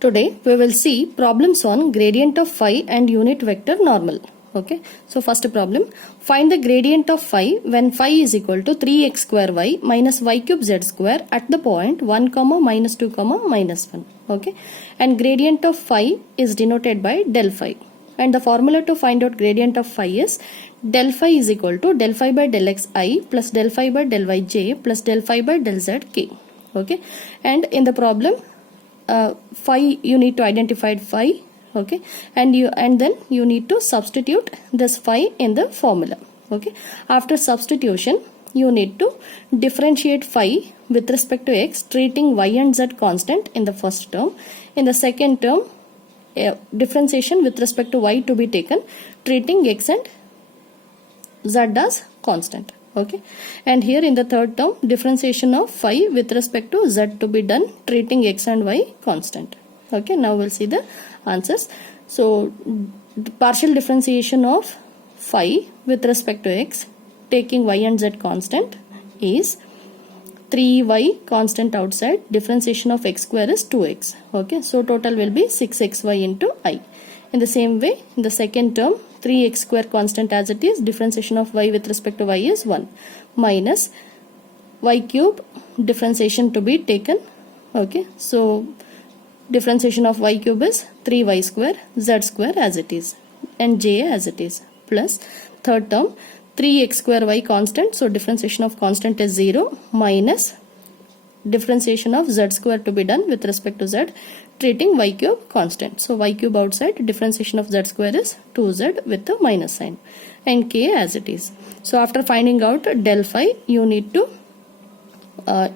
Today we will see problems on gradient of phi and unit vector normal. Okay, so first problem, find the gradient of phi when phi is equal to 3x square y minus y cube z square at the point 1 comma minus 2 comma minus 1. Okay, and gradient of phi is denoted by del phi, and the formula to find out gradient of phi is del phi is equal to del phi by del xi plus del phi by del yj plus del phi by del zk. Okay, and in the problem phi you need to identify phi. Okay, and then you need to substitute this phi in the formula. Okay, after substitution you need to differentiate phi with respect to x, treating y and z constant in the first term. In the second term, differentiation with respect to y to be taken, treating x and z as constant. Okay, and here in the third term, differentiation of phi with respect to z to be done, treating x and y constant. Okay, now we'll see the answers. So partial differentiation of phi with respect to x, taking y and z constant, is 3y constant outside, differentiation of x square is 2x. Okay, so total will be 6xy into I. In the same way, in the second term, 3x square constant as it is, differentiation of y with respect to y is 1, minus y cube, differentiation to be taken. Okay, so differentiation of y cube is 3y square, z square as it is, and j as it is, plus third term 3x square y constant, so differentiation of constant is 0, minus differentiation of z square to be done with respect to z, treating y cube constant. So y cube outside, differentiation of z square is 2z with the minus sign, and k as it is. So after finding out del phi, you need to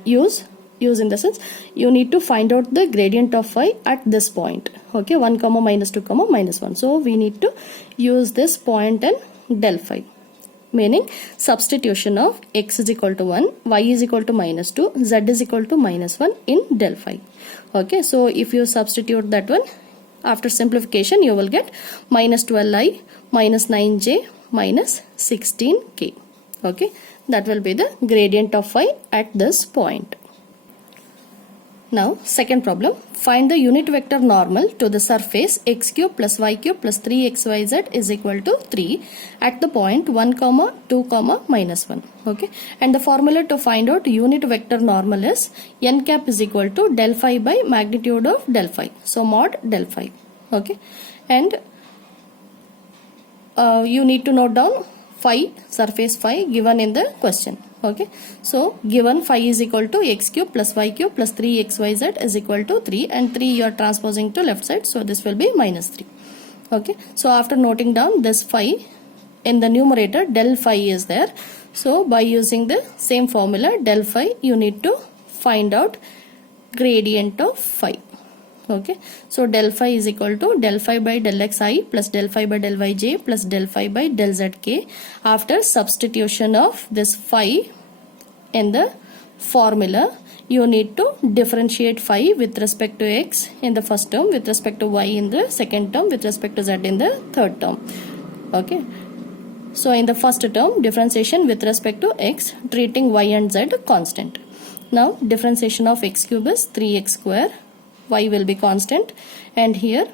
use in the sense, you need to find out the gradient of phi at this point. Okay, 1 comma minus 2 comma minus 1. So we need to use this point and del phi, meaning substitution of x is equal to 1, y is equal to minus 2, z is equal to minus 1 in del phi. Okay, so if you substitute that one, after simplification you will get minus 12i minus 9j minus 16k. Okay, that will be the gradient of phi at this point. Now second problem, find the unit vector normal to the surface x cube plus y cube plus 3xyz is equal to 3 at the point 1 comma 2 comma minus 1. Okay, and the formula to find out unit vector normal is n cap is equal to del phi by magnitude of del phi, so mod del phi. Okay, and you need to note down phi, surface phi given in the question. Okay, so given phi is equal to x cube plus y cube plus 3xyz is equal to 3, and 3 you are transposing to left side, so this will be minus 3. Okay, so after noting down this phi, in the numerator del phi is there, so by using the same formula del phi, you need to find out gradient of phi. Okay, so del phi is equal to del phi by del xi plus del phi by del yj plus del phi by del zk. After substitution of this phi in the formula, you need to differentiate phi with respect to x in the first term, with respect to y in the second term, with respect to z in the third term. Okay, so in the first term, differentiation with respect to x, treating y and z constant. Now differentiation of x cube is 3x square, y will be constant, and here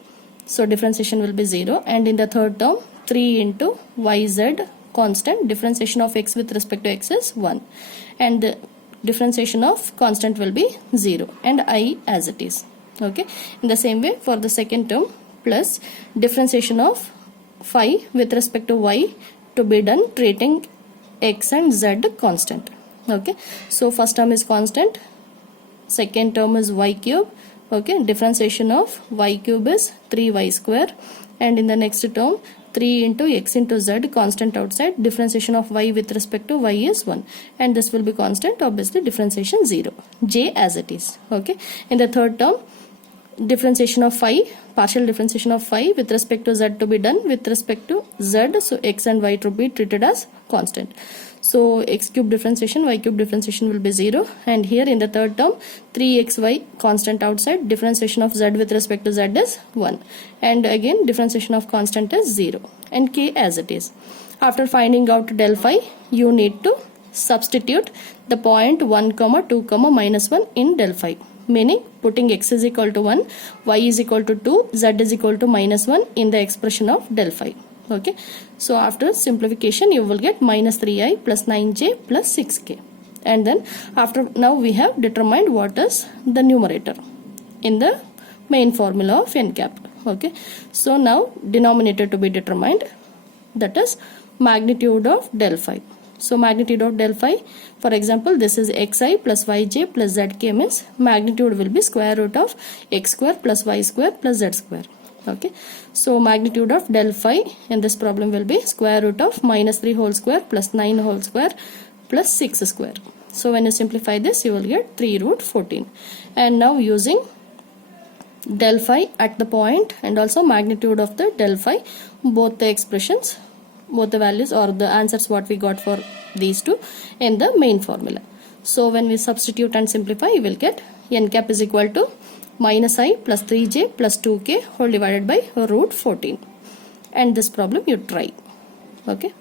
so differentiation will be 0, and in the third term 3 into yz constant, differentiation of x with respect to x is 1, and the differentiation of constant will be 0, and I as it is. Okay, in the same way for the second term, plus differentiation of phi with respect to y to be done, treating x and z constant. Okay, so first term is constant, second term is y cube. Okay, differentiation of y cube is 3y square, and in the next term 3 into x into z constant outside, differentiation of y with respect to y is 1, and this will be constant, obviously differentiation 0, j as it is. Okay, in the third term, differentiation of phi, partial differentiation of phi with respect to z to be done with respect to z, so x and y to be treated as constant. So x cube differentiation, y cube differentiation will be 0, and here in the third term 3xy constant outside, differentiation of z with respect to z is 1, and again differentiation of constant is 0, and k as it is. After finding out del phi, you need to substitute the point 1 comma 2 comma minus 1 in del phi. meaning putting x is equal to 1, y is equal to 2, z is equal to minus 1 in the expression of del phi. Okay, so after simplification you will get minus 3i plus 9j plus 6k. And then after, now we have determined what is the numerator in the main formula of n cap. Okay, so now denominator to be determined, that is magnitude of del phi. So magnitude of del phi, for example, this is xi plus yj plus zk, means magnitude will be square root of x square plus y square plus z square. Okay, so magnitude of del phi in this problem will be square root of minus 3 whole square plus 9 whole square plus 6 square. So when you simplify this, you will get 3 root 14. And now using del phi at the point and also magnitude of the del phi, both the expressions, both the values or the answers what we got for these two in the main formula. So when we substitute and simplify, you will get n cap is equal to minus I plus 3j plus 2k whole divided by root 14. And this problem you try. Okay.